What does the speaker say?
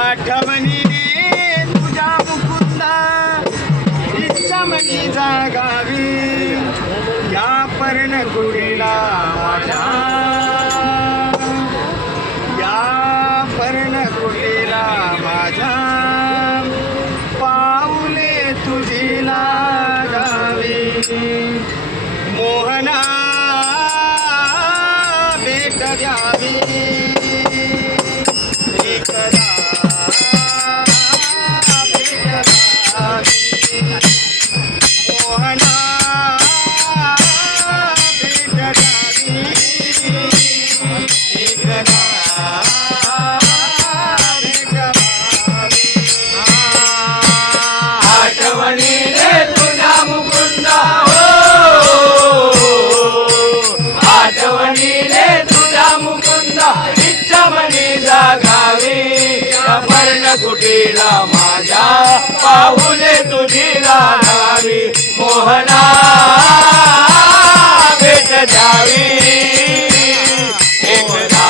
आठवणी तुझ्या मुकुंदा इच्छा मनी जागावी या पर्णकुटीला माझ्या या पर्णकुटीला माझ्या पाऊले तुझी लागावी मोहना भेट द्यावी एकदा भेट द्यावी मोहना भेट द्यावी एकदा भेट द्यावी आठवणी रे तुझ्या मुकुंदा हो आठवणी रे तुझ्या मुकुंदा इच्छा मनी जागावी या पर्णकुटीला माझ्या पाहुले तुझी लागावी मोहना भेट द्यावी एकदा